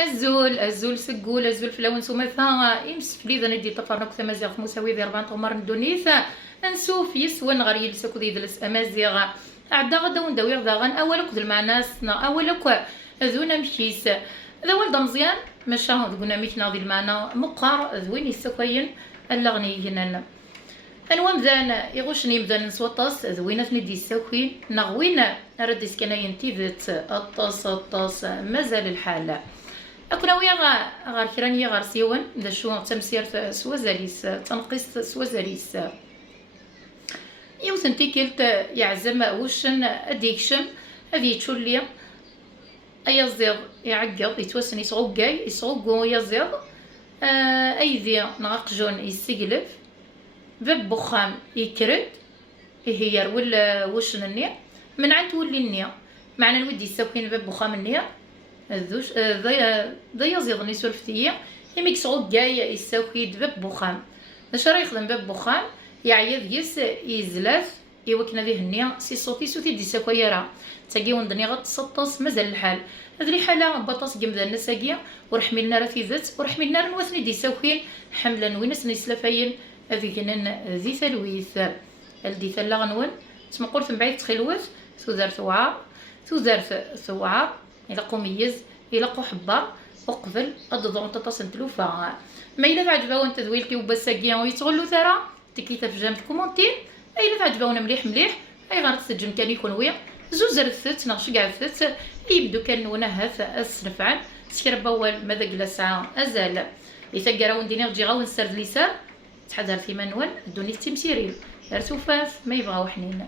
الزول سقول الزول فلاون سومثا يمس فليذا ندي طفرنا كثمازيغ مساوي ذي 4 طمر ندونيثا نسوف يسون غير يلسك ذي دلس امازيغ عدا غدا ونداوي غداغن اولك ذو المعناس اولك ذونا مشيس ذا ولد مزيان ماشا قلنا ميتنا ذي المعنى مقار ذوين يسكوين اللغني جنان انوام ذان يغوشني مذان نسوطاس ذوينات ندي الساوكين نغوين رد سكناين تيفت الطاس مازال الحال أكنا ويا غار كرانية غار سيون ذا شو تمسير سوازاليس تنقيس سوازاليس يوثن تيكلت يعزم وشن أديكشن هذي تشولي أيزيض يعقض يتوسن يسعوقاي يسعوقو يزيض أيذي نغقجون يسيقلف باب بخام يكرد هي ولا وشن النية من عند تولي النية معنا الودي يساوكين باب بخام النية ذوش ذا يزيض نيسولفتية يميك صعود جاي يساوكي باب بخام باش راه يخدم باب بخام يعيا ديس يزلاف يوكنا ذيه النية سي صوتي سوتي دي ساكويرا تاقي وندني غتسطس مازال الحال هذه الحالة بطاس قمدا نساقيا ورحملنا راه في ذات ورحملنا راه نوثني دي ساوكين حملا وينس نيسلافاين هذيك ذي ثلويث الدي ثلا غنون تمقول ثم تخلوث ثودار ثوعار إلا قوميز إلا قو حبار وقبل أضضون تتصن تلوفا ما إلا تعجبون تذويلكي وبساقيا ويتغلو ثرا تكيتا في جامد كومونتين إلا تعجبون مليح أي غير تسجل كان يكون ويا زوز رثت نغش كاع رثت يبدو كان نونا هاث السنفعان سكرب أول ماذا جلسا أزال يثقراون دينيغ جي غاون سرد ليسار تحضر في منوال دوني تمسيريل رسوفاث ما يبغاو حنين